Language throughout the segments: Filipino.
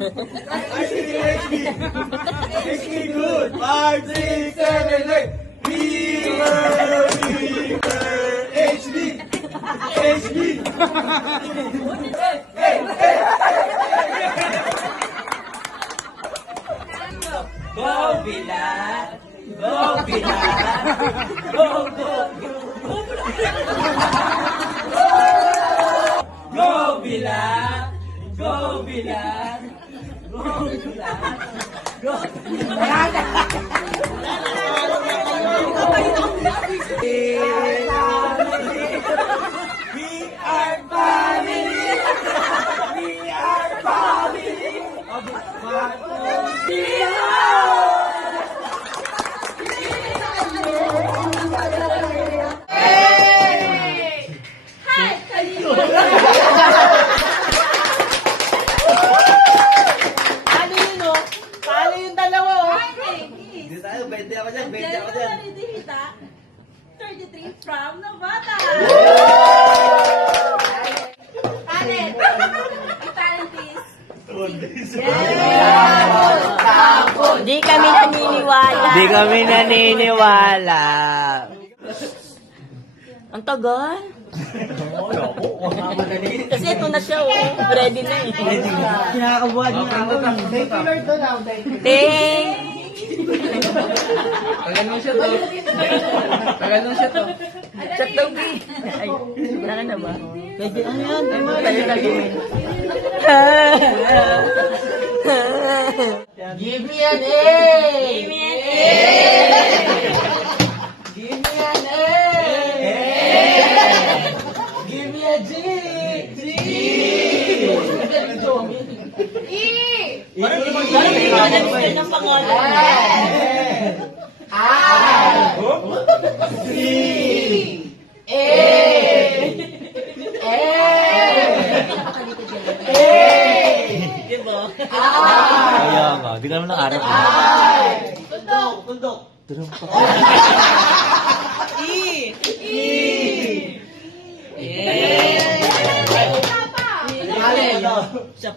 HB good. 5, 6, 7, 8. Fever, HB. HB. Go Bila. Go Bila. Go, go, go. Go Bila. Go Bila. Go Bila. Go. We are family. We are family. Of Bente ako dyan. 33 from Novata. Talent. Ang talent is... Di kami naniniwala. Di kami naniniwala. Ang tagal. Kasi ito na siya, oh. Ready na eh. Kinakabuhan niya ako. Tagalong siya to. Tagalong siya to. Chat daw, B. Ay, naka na ba? Pwede, ano yan? Ay, mga tayo. Give me an A! Give me an A! Give me an A! Give me a G! G! Parang may ng pangalan. Kaya nga, di ka naman ng araw. Tundok.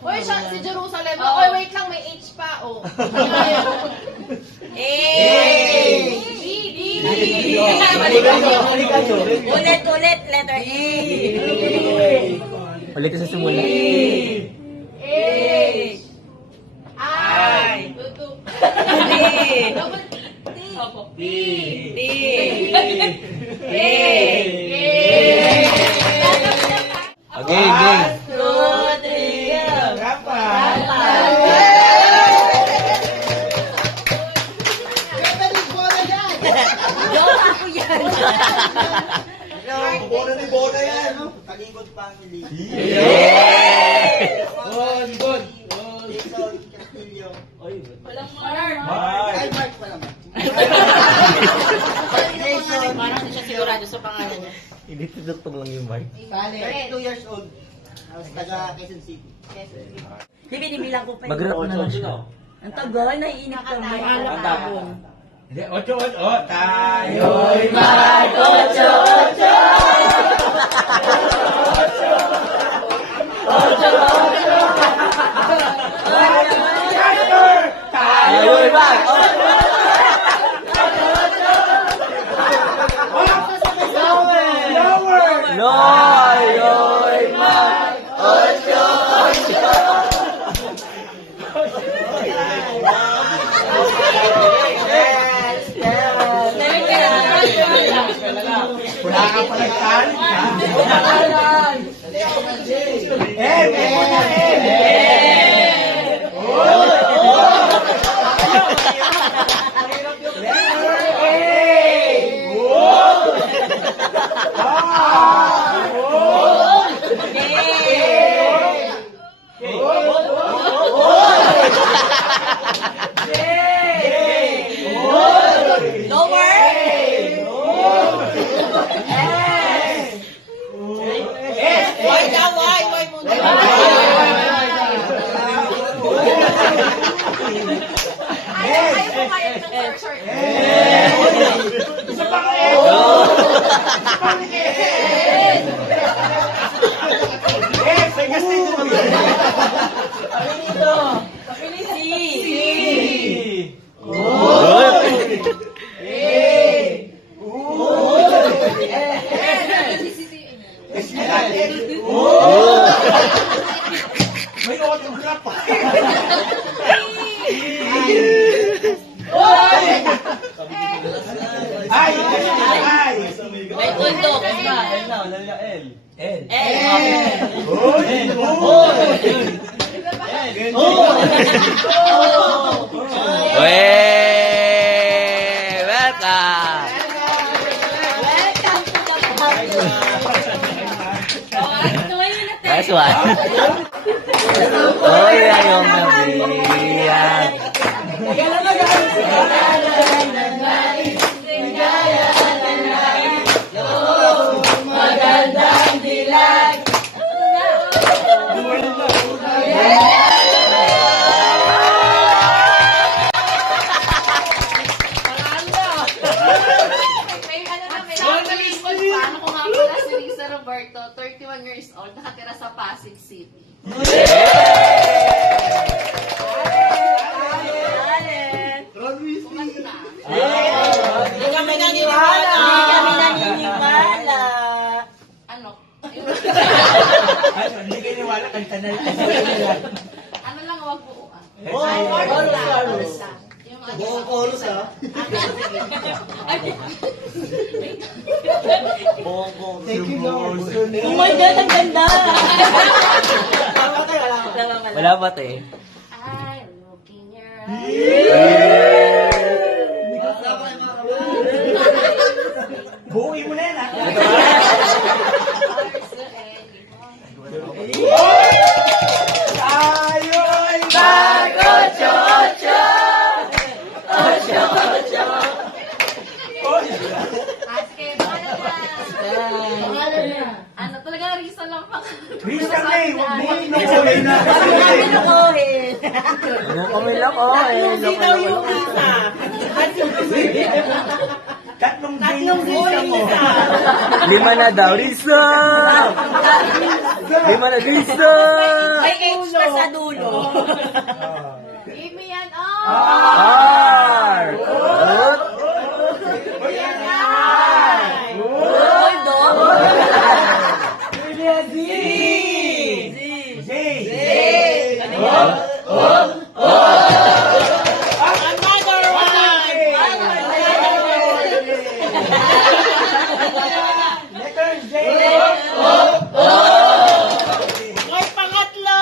Uy, si Jerusalem. Oy, wait lang, may H pa, oh. Ulit, letter A. Ulit ka sa simula. Okay, game. Bola yan, no? Talikod family. Good. Jason Castillo. Walang mark. Ay, Mark pa naman. Jason. Parang hindi siya sigurado sa pangalan niya. Hindi tudugtong lang yung mic. 32 years old. Taga Quezon City. Di binibilang ko pa Mag-rap na lang siya. Ang tagal, naiinip kami. Hindi, 8-8. Tayo'y Wala ka pa nagkalit, ha? May tuldok. L. Wey! Welcome! Welcome to the party. Nice one. Oh, yeah, yung Maria. May ano na, may nakakalimutan pa. Ano ko nga pala si Risa Roberto, 31 years old, nakatira sa Pasig City. Kumanta. Hindi kami naniniwala. Hindi kami naniniwala. Ano? Hindi kayo niwala, kanta na lang. Ano lang, wag buuan. Chorus. Yung ano. Buong chorus, ha? Thank you, Lord. Oh my God, ang ganda. Wala ba eh? I look in your eyes. Buuin mo na yan, ha? Are so anyone. Tayo'y Aske, pangalan na. Ano, talaga Risa lang pa. Risa May, huwag mo inukulay na. Ano kami lang, oh. Sinaw yung isa. Tatlong Risa mo. Lima na daw, Risa! Lima na, Risa! May H pa sa dulo. Give me an R. R! Ut! May pangatlo.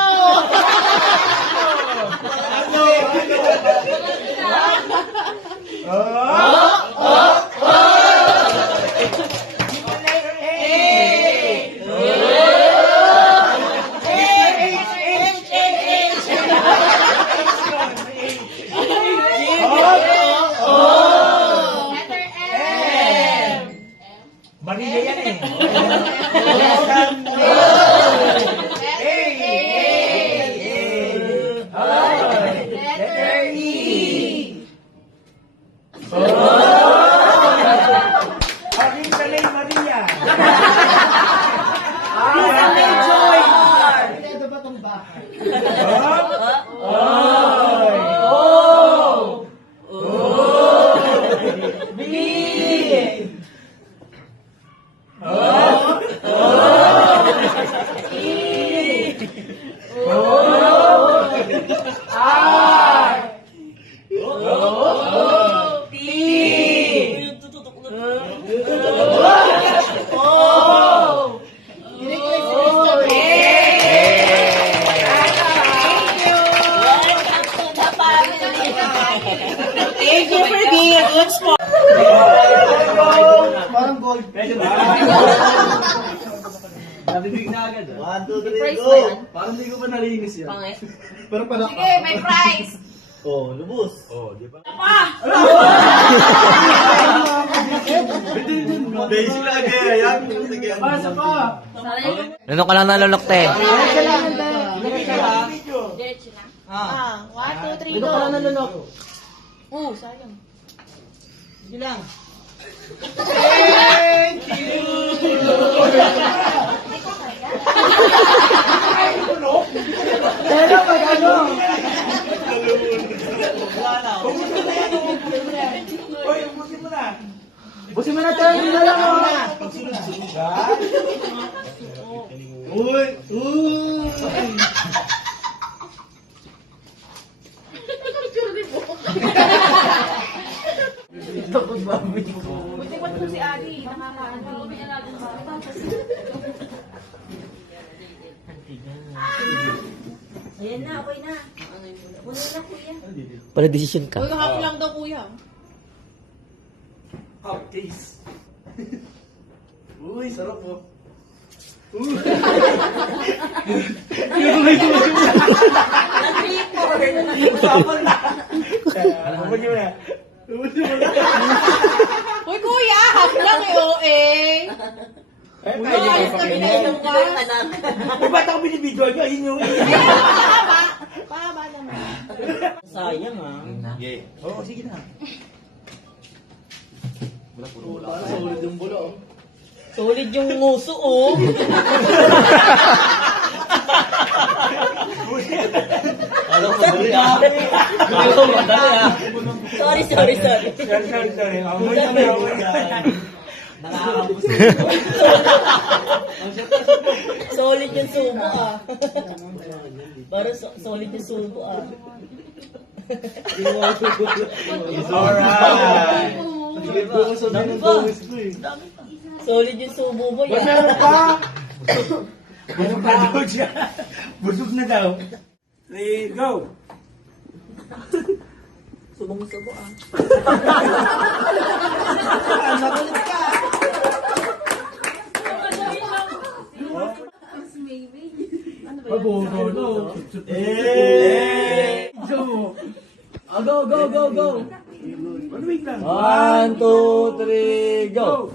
Letter M. Maria yan eh. Letter E. Risa May Maria. Risa May Joy. Thank you for being a good sport. Parang gold. Nabibig na agad. 1, 2, 3, Prize go! ba yan? Parang hindi ko pa nalinis yan. Pangit. Pero pala. Sige, may prize. Oh, lubos. Oh, di ba? Basic lang kaya yan. Pasa pa. Ano ka lang nalulokte? Diretso lang. 1, 2, 3, go. nanunok. Sayang. Sige lang. Thank you! Pero pag ano? Ubusin mo yan, Oy, ubusin mo na. Busin mo na tayo. Hindi na lang. Pagsunod-sunod ka. Uy! Uy! Buti ba't po si Ari? Nakakaano. Ayan na, okay na. Muna na, kuya. Para decision ka. Uy, kahapon lang daw kuya. Half taste. Uy, sarap po. Usapan na. Bumagi mo na. Uy, kuya! Half lang eh, OA! Alis kami na yung gas. Ba't ako binibidyo nyo? Yun yung... Pahaba naman. Sayang ah. Oo, sige na. Solid yung bulo. Solid yung nguso oh. Alam mo, madali ah. Alam mo, madali ah. Sorry. Sorry. Amoy na may amoy. Solid yung subo ah. Parang solid yung subo ah. Alright. Solid yung subo mo yan. Meron pa! Meron pa daw siya. Busog na daw. 3, go! Subong-subo ah. Nakulit ka! Pabogo, no? Eh! Go! Go! One week lang. 1, 2, 3, go!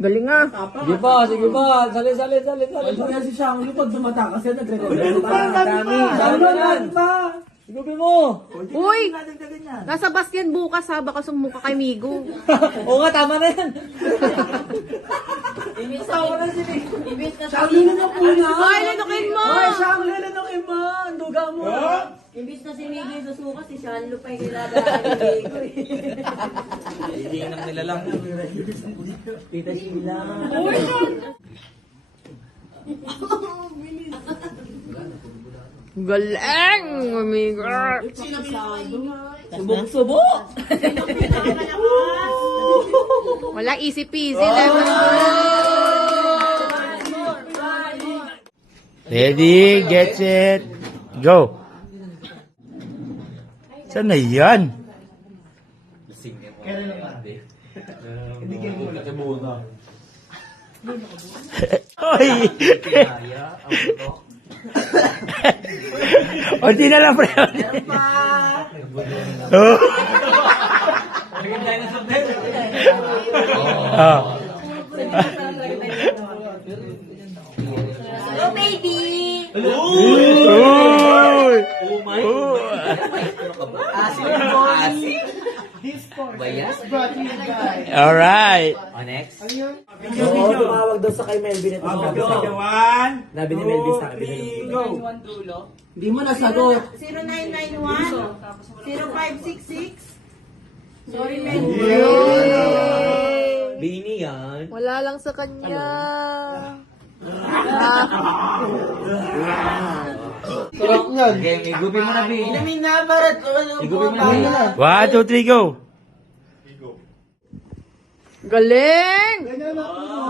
Galing nga. Sige pa. Sali. Ay, kaya si Shanglo pag dumata kasi nag-record. Sali na yan. Sigupin mo. Uy! Nasa Bastian bukas ha, baka sumuka kay Migo. Oo nga, tama na yan. Ibig na Shanglo na ng puna! Ay, lunukin mo! Shanglo na ng iba! Ang duga mo! Imbis na si Migo yung susuka, si Shanlo pa yung nilagaan ni Migo eh. Hihinang nila lang. Tita Sheila. Galing! Amigo! Subong-subo! Wala easy peasy. Lemon Ready, get set, go. Saan na yan? Hindi kayo mula sa buo. Oy! Unti na lang, pre. Oh. Oh. Hello, baby! Uy! Alright. Next. Oo, tumawag daw sa kay Melvin ito. One, Sabi ni Melvin sa akin. 2, 3, go! Hindi mo nasagot. 0991-0566. Sorry, Melvin. Bini yan. Wala lang sa kanya. Sarap niyan. Okay, igupin mo na, Bini. Inamin na, barat. Igupin mo na, Bini. 1, 2, 3, go. Galing!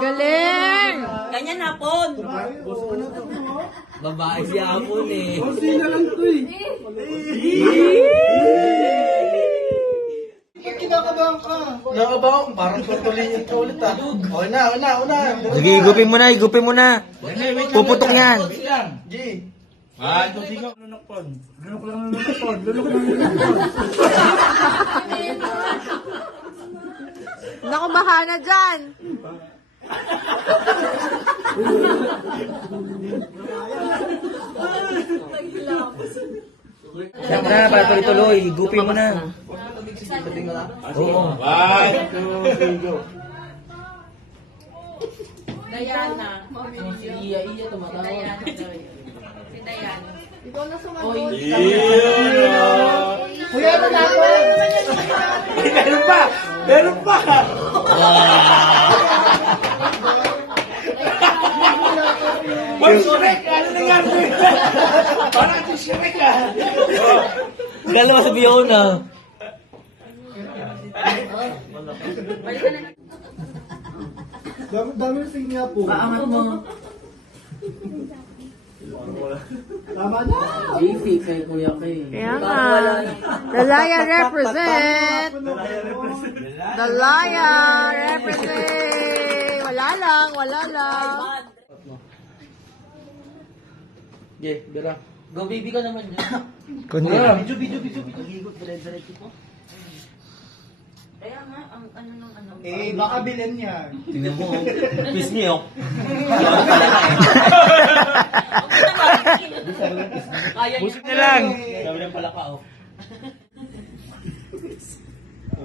Galing! Ganyan na, Pon. Babae si Apon eh. Sino lang to eh. Kinakabahan ka. Kinakabahan ka. Parang tutuloy yung ulit ah. Una. Sige, igupin mo na. Puputok yan. Wait lang. G. 1, 2, 3, go. Lunok lang. Naku, baha na dyan. Siya na, para tuloy-tuloy. Igupin mo na. Oo. 1, 2, 3, go. Diana. Si Iya tumatawa. Diana daw yun. Si Diana. Ikaw na sumagot. Kuya, ano na ako? Meron pa! Boy, Shrek! Ano nangyari? Parang si Shrek ah! Dalawa sa Biona. Dami na sinya po. Paangat mo. Tama na. JC kay Kuya Kay. Kaya nga. Dalaya represent. Dalaya represent. Wala lang, wala lang. Yeah, bira. Go baby ka naman yan. Kundi. Higot, dire-diretso po. Eh, baka bilhin yan. Tingnan mo. Piss me, oh. Busog na lang. Sabi ng palaka, oh.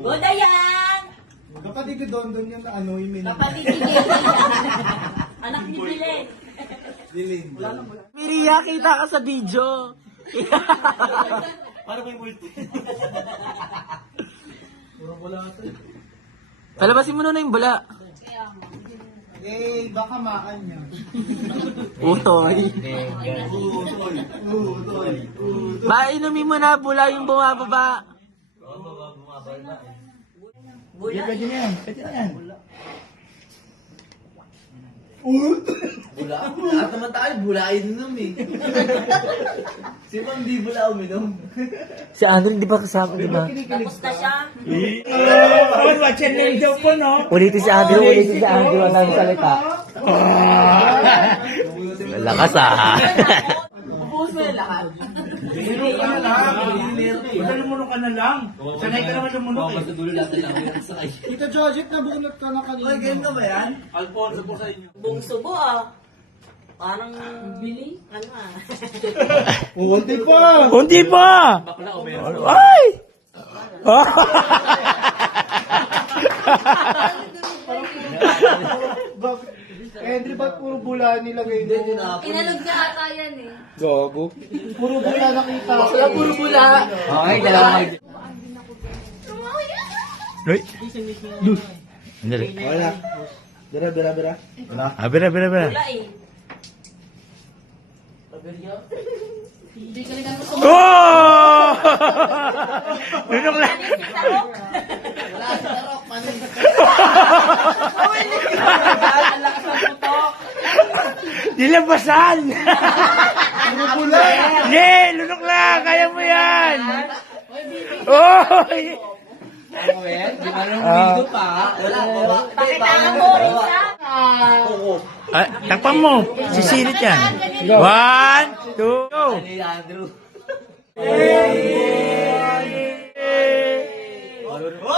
Godayan! Kapatid ko doon yung ano, yung mini. Kapatid ni Billy. Anak ni Billy. Dilin. Miriya, kita ka sa video. Paano ba yung multi? Puro wala ito. Palabasin mo na yung bula. Eh, baka maan niya. Utoy. Utoy. Ba, inumin mo na bula yung bumababa. Pwede na yan. Pwede na yan. Bula? Lahat naman tayo, bula inom eh. Sino ang di bula uminom? Si Andrew, di ba kasama, di ba? Tapos na siya. Oh, watch your name daw po, no? Ulitin si Andrew, Ang dami salita. Lakas ah. Ubus mo yung lahat. Biro ka na lang. Basta lumunok ka na lang. Sanay ka naman lumunok eh. Basta dulo natin lang yan sa kayo. Tita Jojit, nabunot ka na kanina. Ay, ganyan ka ba yan? Alfonso po sa inyo. Buong subo ah. Parang Billy? Ano ah? Unti pa. Kundi pa! Bakla o meron? Ay! Henry, ba't puro bula nilagay Hindi, mo? tinapon. Inalog niya ata yan eh. Gago. Puro bula nakita. Wala puro bula. Okay, dalawa mag... Uy. Andali. Wala. Bira. Ah, bira. Wala eh. Hindi ka rin gusto Oh! Lunok lang. Wala, si Tarok, paano yung... Nilabasan! Yeah, lunok lang. Kaya mo yan. Oy! Ano yan? Di ba nung umigot pa? Wala, wala. Pakita mo rin siya. Ah, takpan mo. Sisilip yan. 1, 2, go! Ni Andrew.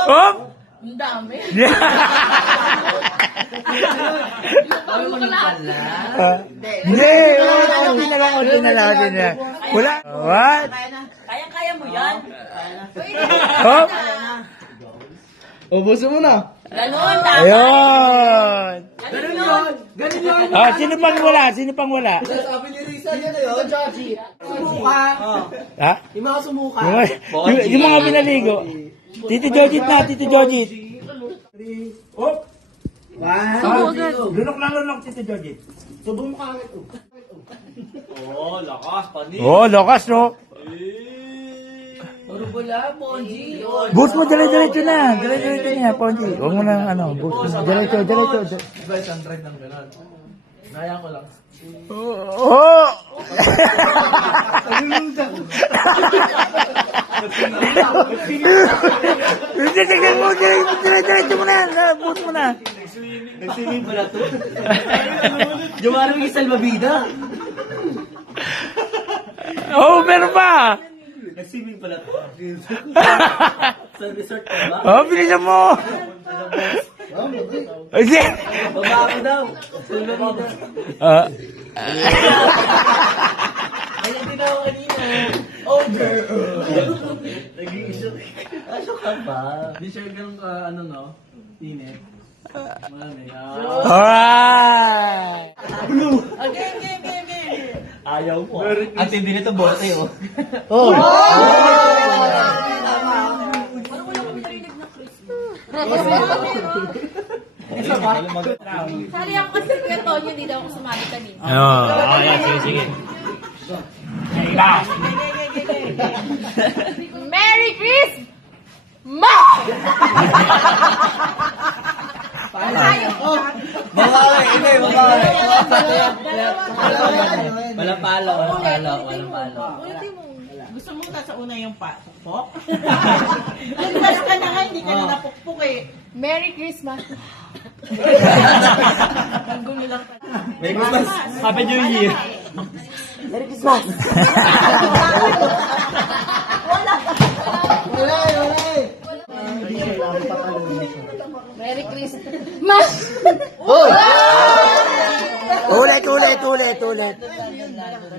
Hop! Ang dami. Ano mo pala? Hindi! Unti na lang. Wala. 1, Kaya mo yan. hop! Ubusin mo na. Ganon, tama. Ayun! Ganun yun. Ah, sino pang wala? Sabi ni Risa, yan na yun. Sumuka. Ha? Yung mga sumuka. Yung mga binaligo. Tito Jojit na, Tito Jojit. Hop! Lunok lang, Tito Jojit. Subong mo kagad. Oh, lakas, pani. Oh, lakas, no? Puro bula, Ponji. Boost mo, dire-diretso na. Dire-diretso niya, Ponji. Huwag mo nang, boost mo. Diretso. Iba isang drive ng gano'n. Naya ko lang. Oh! Dire-diretso mo na. Boost mo na. Nag-swimming pala to. Jumarang yung salbabida. Oh, meron pa. Nag-swimming pala to. Sa resort ka ba? Oh, bilisan mo. Sige. Baba ako daw. Salbabida. Ay, hindi na ako kanina. Oh, girl. Nag-i-isyo. Asyo ka ba? Di siya ganun ka, no? Init. Mami, Alright. Game. ayaw ko. Ang tindi nito, bote, oh. Oh. Sali ako kasi Kuya Tonyo, hindi daw ako sumali kanina. Sige. Merry Christmas! Babawi, hindi, babawi. Walang palo, walang palo, walang palo. Gusto mo nasa una yung pukpok? Nagpas ka na nga, hindi ka na napukpok eh. Merry Christmas. Nanggulo lang ka. May Christmas. Happy New Year. Merry Christmas. Ulit.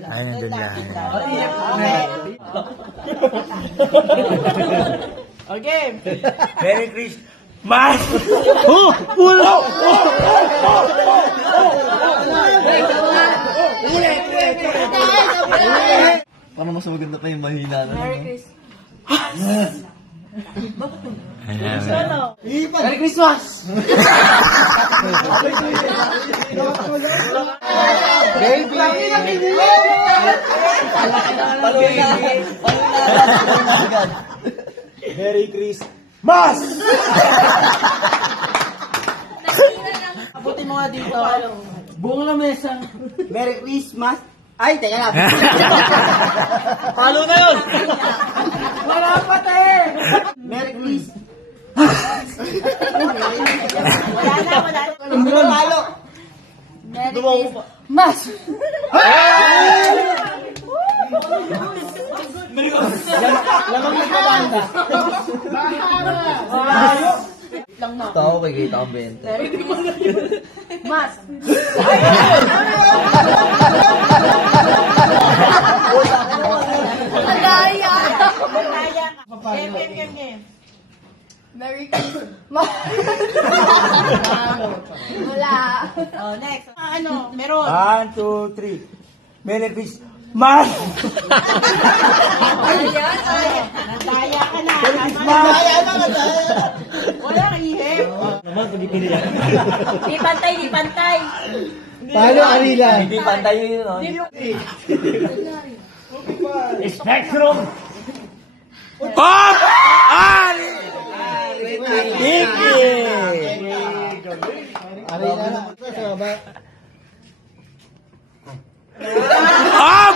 Ay, nandun lang. Okay. Merry Christmas! Oh! Pulo! Paano mas maganda pa yung mahina na? Merry Christmas. Merry Christmas! Merry Christmas! Abutin mo nga dito. Buong lamesa. Merry Christmas. Ay, teka lang. Palo na yun! Wala pa tayo. Merry Christmas. Wala na. Palo. Merry Christmas. Lamang na kabanda. Tao, may kita ang 20. Mas. Madaya. Game. Merry Christmas. Wala. Oh, next. Ano, meron. 1, 2, 3. Merry Christmas! Nandaya ka na. Madaya na, madaya. Wala kang ihip. Di pantay. Paano, Arila? Hindi pantay yun, no? Spectrum! Pop! Ari! Vicky! Arila na. Sa baba. Up!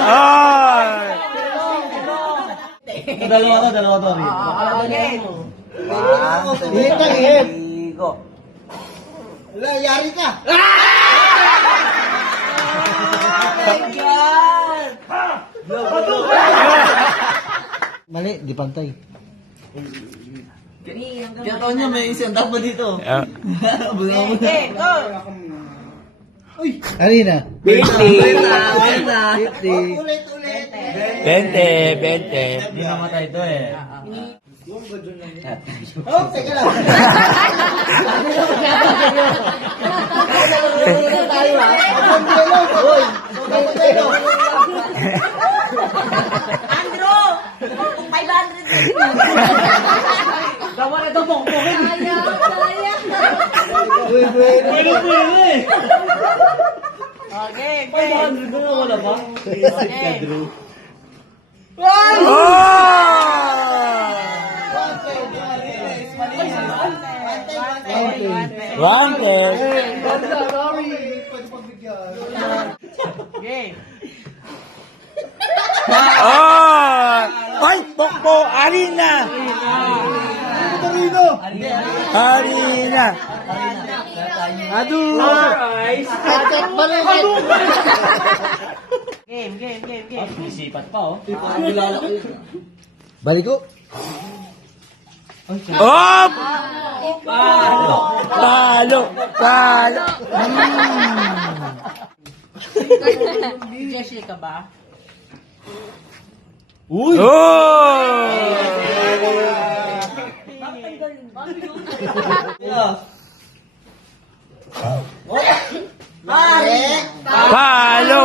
Ay! Dalawa to. Okay. Ihip na, ihip. Go. Wala, yari ka. Mali, di pantay. Kaya taon niya, may isang dapat dito. Bugaw mo na. Okay, go. Arina. 50. 50. 20. Hindi namatay to eh. Oh, teka lang. Tayo ah. Hoy. Andrew! 500. Gawa na ito pongpongin. Okay, okay. Wala ba? Okay. Wanted. Okay. Ay, Pokpo, Arina. Arina. Adu. Game. Isipat pa, oh. Balik ko. Op! Palo. Jessie ka ba? Uy! Palo.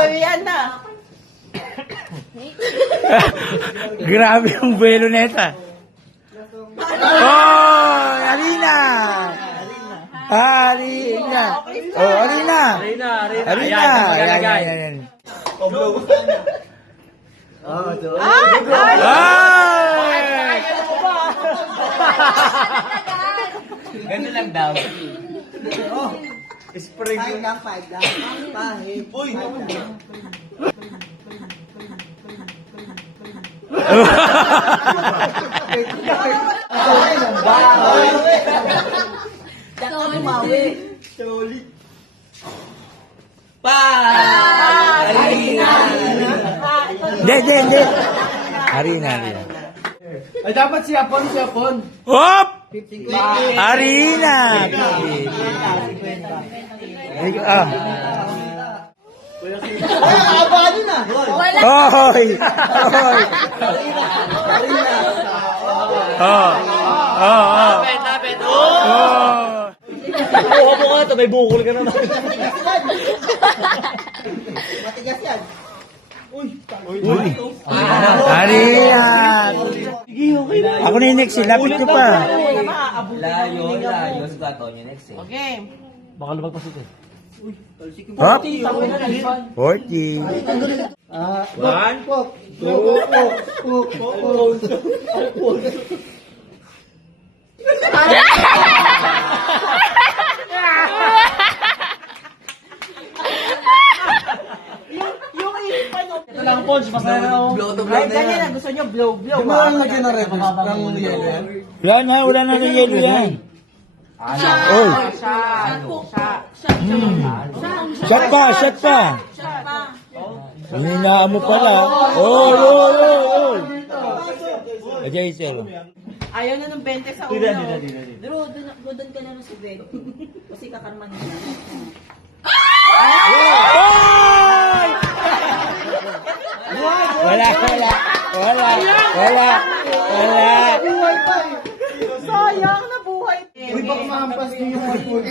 Bawian na. Grabe yung buwelo neta. Oh, Alina! Alina! Oh, Alina! Alina! Ayan. Ay! Ganun lang daw. Hindi. Arina. Ay, dapat si Apon. Hop! Arina! Hoy! Tapet. Buka mo ka, may bukol ka naman. Arina! Ako na yung next, lapit ko pa. Layo. Sa plato niya next eh. Okay. Baka lumagpas ito. Hop! 40. Yung ipan mo. Ito lang, Pons. Masaya na ako. Ay, ganyan na. Gusto nyo blow. Di ba ang lagyan ng red ng yellow yan? Yan ha, wala na ng yelo yan. Oy, shot pa. Hininaan mo pala. Oy. Ajay, sir. Ayaw na ng 20 sa ulo. Pero doon ka na sa bed. Kasi kakarman niya. Wala. Sayang na buhay. Uy, baka mahampas niyo yung food.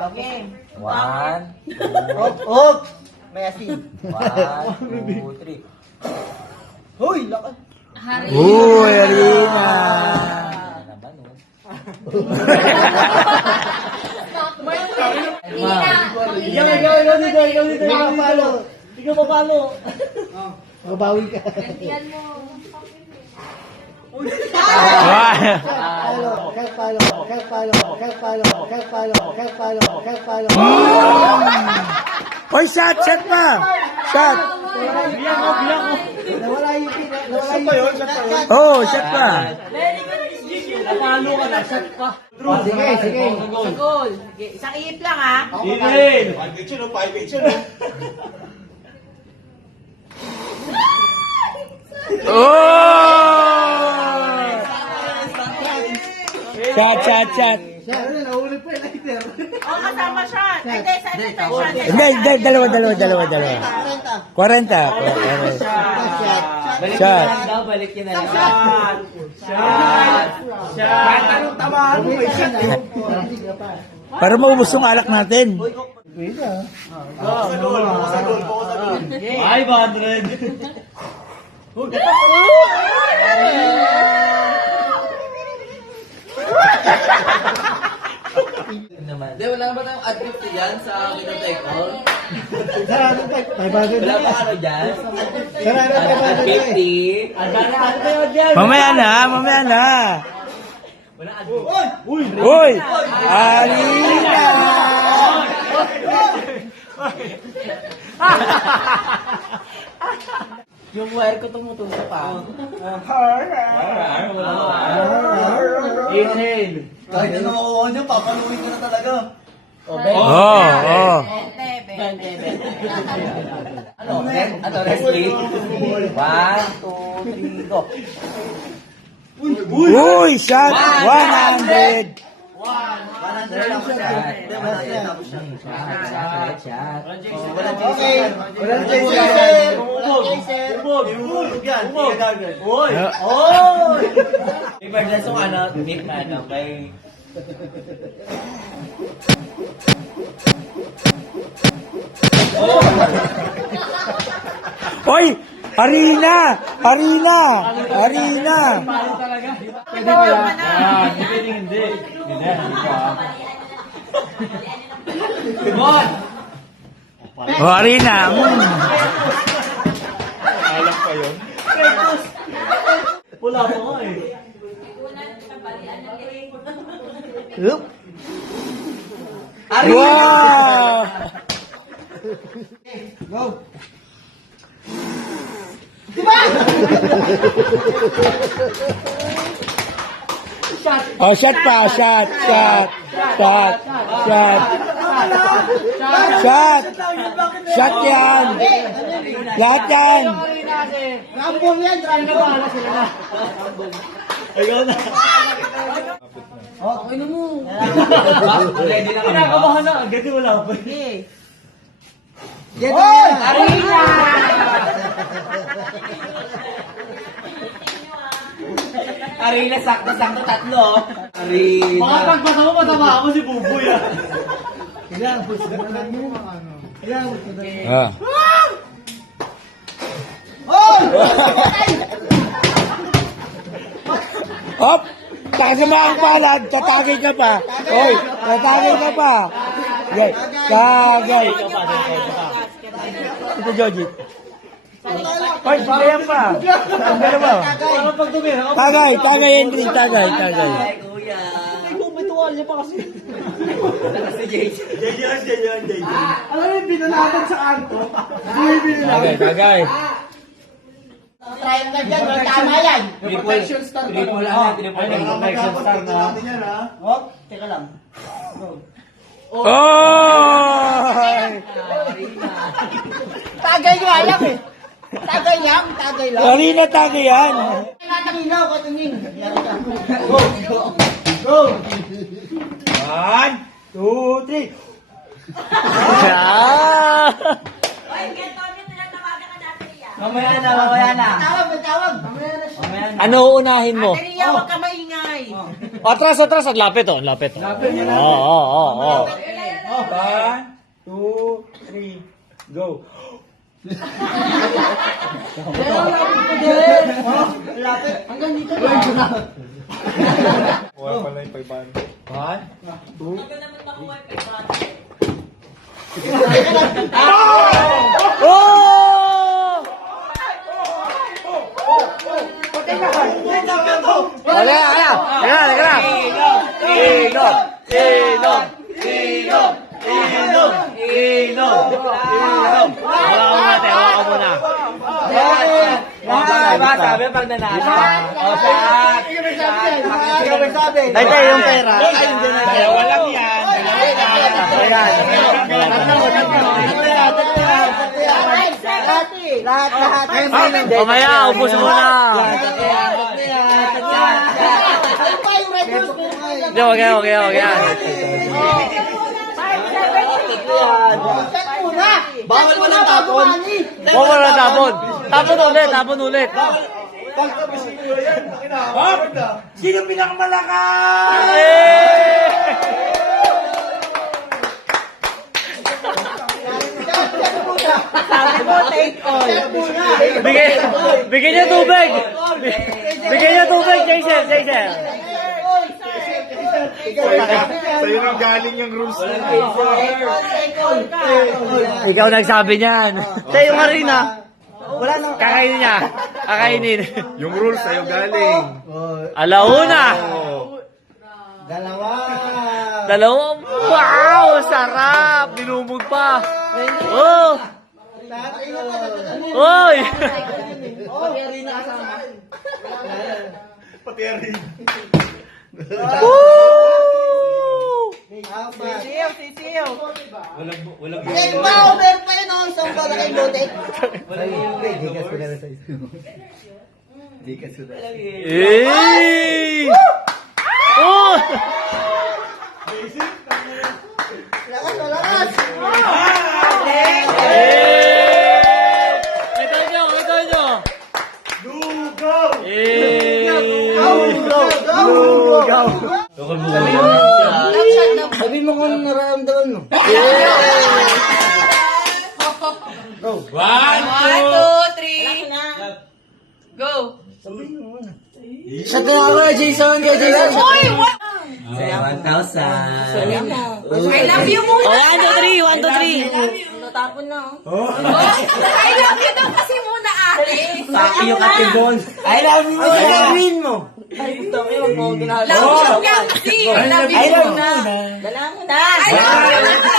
Okay. 1, Op! May asin. 1, 2, 3. Hoy, lakas. Uy, Arina. Naman oh. Ikaw papalo. Mabawi ka. Oy, shot pa. Shot. Nawala yung Oh, shot pa. Napalo ka na, shot pa. Sige. Goal. Okay. Isang ihip lang ha. Inin! Oh! Shot. O, kasama siya. Ay, hindi. Hindi, dalawa. 40. Shot. Balik yun na lang. Para maubos yung alak natin. 500! Hindi, wala ba tayong ad 50 dyan sa Winotech Hall? 500 Wala ba ano dyan? Ad 50? Mamaya na. Uy! Alina! Yung wire ko tumutuso pa. Inhale! Kahit ano makuha nyo, papaluin ka na talaga. Oh. 20. Ano, wrestling? 1, 2, 3, go. Uy, shot! 100! 100 Okay. Walang chaser. Walang chaser. Umog yan. Oy! Oy! Regardless kung ano, meet na ano, kay... Hoy! Harina! Harina! Harina! Pwede ba yan? Hindi pwedeng hindi. Hindi ba? Bon! Oh, harina! Wala pa nga eh. Look. Wow! Go. Oh, shot pa! Shot! Shot! Shot! Shot! Shot! Shot yan! Lahat yan! Rambong yan. Rambong. Ayun na. Okay na mo. Ready na kami. Kinakabahan na. Agad yung wala pa. Get on. Arena, sakto-sakto tatlo. Arena. Mga pagpasa mo, matama ako si Buboy ah. Kailangan push na lang yung ano. Kailangan push na lang. Ah. Hop! Takasama ang palad, tatagay ka pa. Hoy, tatagay ka pa. Gay, tagay. Ito, Joji. Hoy, sigayan pa. Ang dalawa. Parang pag tumira ako. Tagay, tagay, Henry, tagay, tagay. Alam mo yung binalatan sa kanto? Hindi yung binalatan. Tagay. Try na dyan, tama yan. Protection star. Triple ano, triple protection star na. Oh, teka lang. Oh! Tagay nyo, alam eh. Tagay lang, tagay lang. Harina, tagay yan. Natanginaw ko tingin. Go. 1, 2, 3. Ah! Mamaya na, mamaya na. Tawag. Ano uunahin mo? Kaya huwag ka maingay. Atras, atras. Ang lapit, oh. Ang lapit, oh. Oo. 1, 2, 3, go. Lapit. Hanggang dito na. Wala pala yung 500. 1, 2, Oh! Wala, wala. Teka na. Inom. Hawakan mo muna. Sabi pag nanalo. O, shot. Dahil yung pera. Walang yan. Lahat. Mamaya, ubos mo na. Hindi, wag yan. Bawal mo na tapon. Bawal na tapon. Tapon ulit. Hop! Sino pinakamalakas? Sabi mo, take all. Bigyan niya tubig. Bigyan niya tubig, Jason. Sa'yo nang galing yung rules na. Ikaw nagsabi niyan. Tayo yung harina. Wala na. Kakainin. Yung rules sa'yo galing. Alauna. Dalawa. Wow, sarap. Binumog pa. Oh. Oy. Pati rin. Sisiyo. Over pa yun, oh. Isang bala kayong bote. Eh. Oh. Sabi mo kung nararamdaman mo. One, two, three. Go. Sa tinaka ko, Jason, kay Jason. Uy, what? 1,000. I love you muna. Oh, 1, 2, 3, 1, 2, 3. Natapon na, oh. I love you daw kasi muna, ate. Yung katibon. I love you. Ay, sabihin mo. Ay, puto ko yung mga ginagawa. Love you nga kasi. I love you I love you muna. muna. Dala mo na. I love you muna.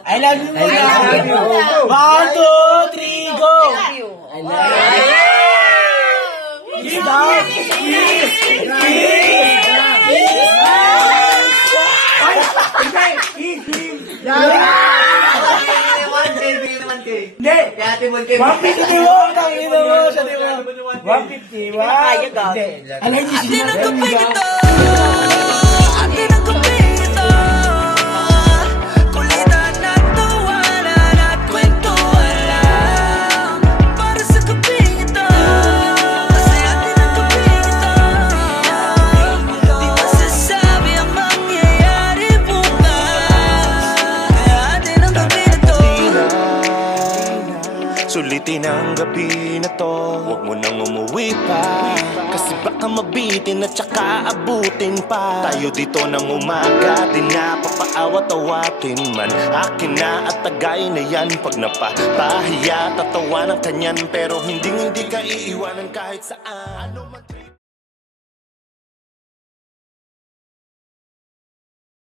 I love you muna. I love you muna. 1, 2, 3, go. I love you. Stop. Hindi. Kaya Timon 150 mo. Tangina mo. Sabi mo. 150. Kaya ka. Alam niyo siya. Sulitin ang gabi na to, huwag mo nang umuwi pa, kasi baka mabitin at saka abutin pa. Tayo dito ng umaga, di na papaawat-awatin man. Akin na at tagay na yan, pag napapahiya tatawa ng kanyan, pero hindi ka iiwanan kahit saan.